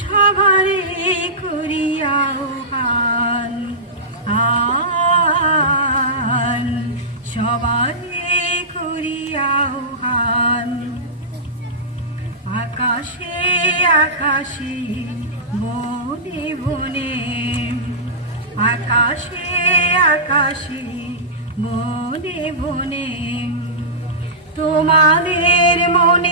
সবারে করিয়াও হান আন সবারে করিয়াও হান আকাশে আকাশে, বনে বনে। আকাশে আকাশে, বনে বনে। তোমাদের মনে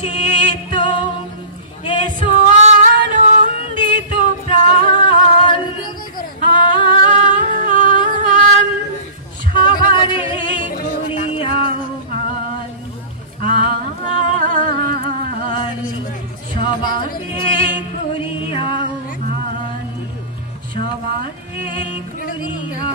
রচিত এসো আনন্দিত প্রাণ। সবারে সবারে করিয়াও সবারে করিয়া